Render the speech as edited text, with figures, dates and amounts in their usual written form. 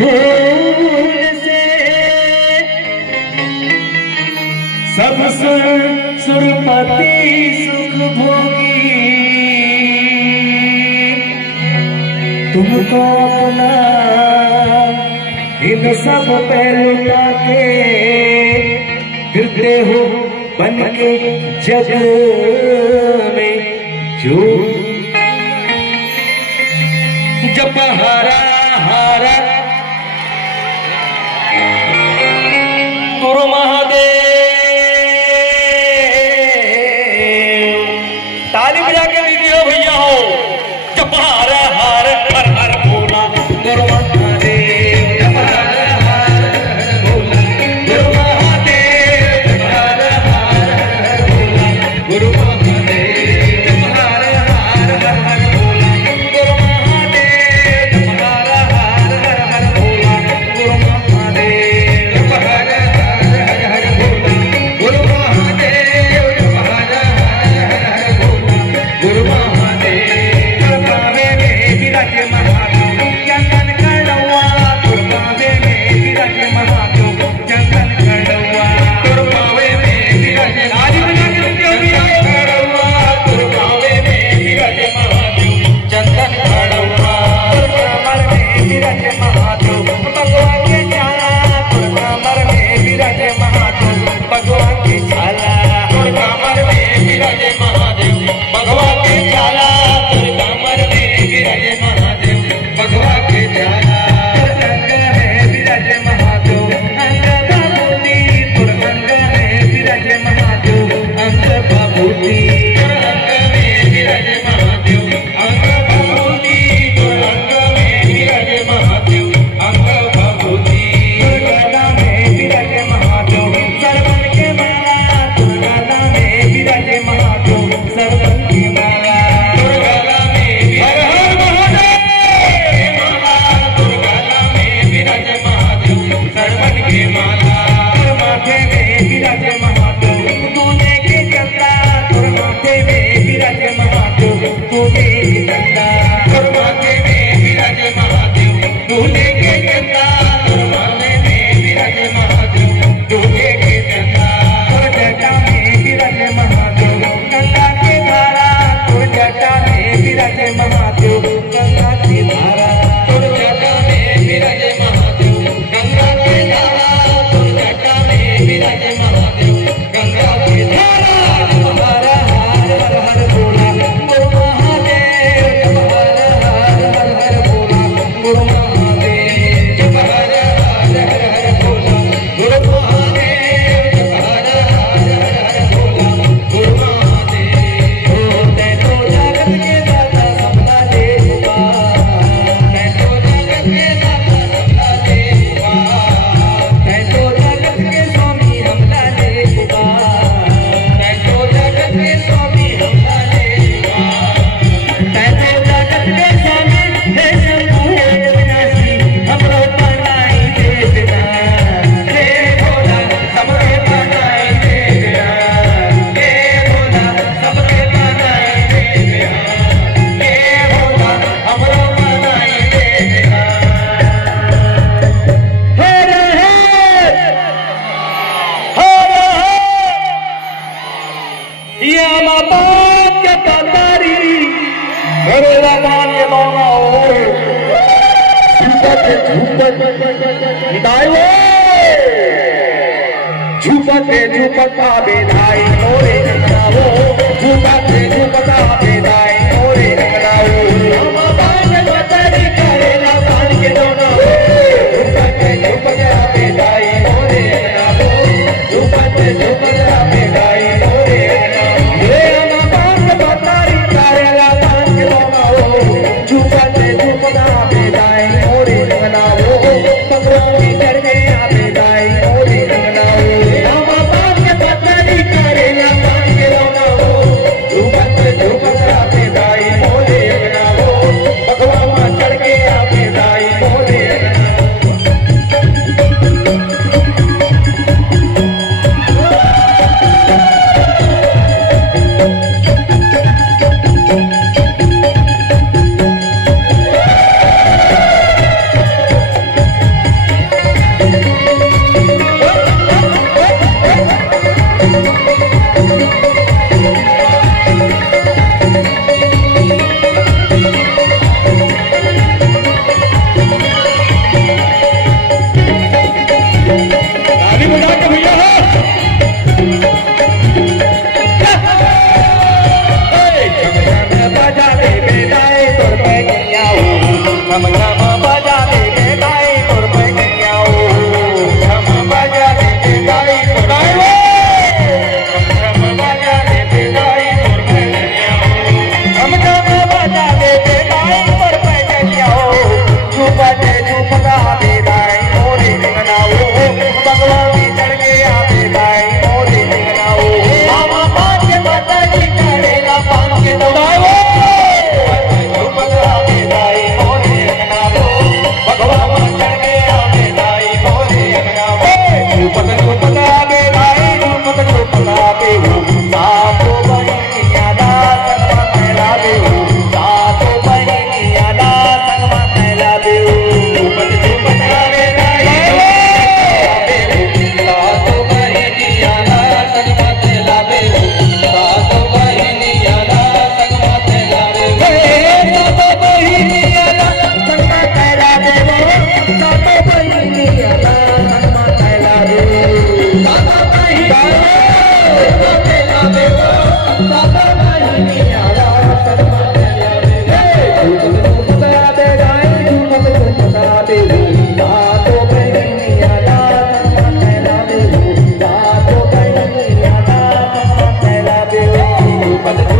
धूल से सब सुरपति सुख भोगी, तुमको अपना इन सब पे लुटा के फिरते हो बन के जग में जो जब हारा हारा गुरु महादेव। ताली बजा के दीजिए हो भैया हो। जब हारा हार हर हर बोला गुरु महादेव, जब हारा हार हर बोला गुरु महादेव, जब हारा हार हर बोला गुरु महादेव, जब हारा हार हर हर बोला गुरु महादेव, जब हारा हार हर हर बोला गुरु महादेव, जब हारा हार हर हर बोला गुरु महादेव, जब हारा हार हर हर बोला गुरु महादेव। गुरुबावे में विराजे महादेव चंदन कड़वा, गुरुबावे में विराजे महादेव चंदन कड़वा, गुरुबावे में विराजे आदि बना के रखियो भैया कड़वा, गुरुबावे में विराजे महादेव चंदन कड़वा, गुरुबावर में विराजे महादेव भगवान के छाला, गुरुबावर में विराजे महादेव भगवान के छाला, गुरुबावर में विराजे महादेव भगवान के छाला, गुरुबावर में विराजे महादेव भगवान के छाला। अंग है विराजे महादेव अंग बाबूती, अंग है विराजे महादेव अंग बाबूती, अंग में विराजे महादेव अंग बाबूती, अंग में विराजे महादेव अंग बाबूती, गला में विराजे महादेव सरवन के माला, गला में विराजे महादेव सरवन की माला, गला में हर हर महादेव माला, गला में विराजे महादेव सरवन की माला, माथे में विराजे महादेव तूने के चंदा, माथे में विराजे महादेव तूने के चंदा, माथे में विराजे महादेव तूने के चंदा, माथे में विराजे महादेव तूने के चंदा, जटा में विराजे महादेव गंगा की धारा, जटा में विराजे महादेव गंगा की धारा, जटा में विराजे महादेव गंगा की धारा, जटा में विराजे महादेव गंगा की धारा। हमारा हर हर हर बोला गुरु महादेव, जब हर हर हर हर बोला गुरु महादेव, जब हर हर हर हर बोला गुरु महादेव, जब हर हर हर हर बोला गुरु महादेव। मैं तो जगत के दाता सबका देवा, मैं तो जगत के दाता सबका देवा, मैं तो जगत के स्वामी हमला देवा, मैं तो जगत के स्वामी हमला देवा, मैं तो जगत के स्वामी हे शंभु अविनाशी हमरो बनाई देना, हे भोला सबके बनाई देना, हे भोला सबके बनाई देना, हे भोला हमरो बनाई देना। हर या माता के तारी मेरे रामान के मौना हो झूपत हिदायो, झूपते झूपता बेधाई मोरे रंगना हो, झूपते झूपता बेधाई मोरे रंगना हो, माता के तारी करेला तान के दोना हो, झूपते झूपता बेधाई मोरे रंगना हो, झूपते झूपता बेधाई मोरे रंगना हो, रे माता के तारी करेला तान के दोना हो, झूपते झूपता बेधाई मोरे रंगना हो, पगड़ों की चढ़ गया बेधाई मोरे रंगना हो, माता के तारी करेला But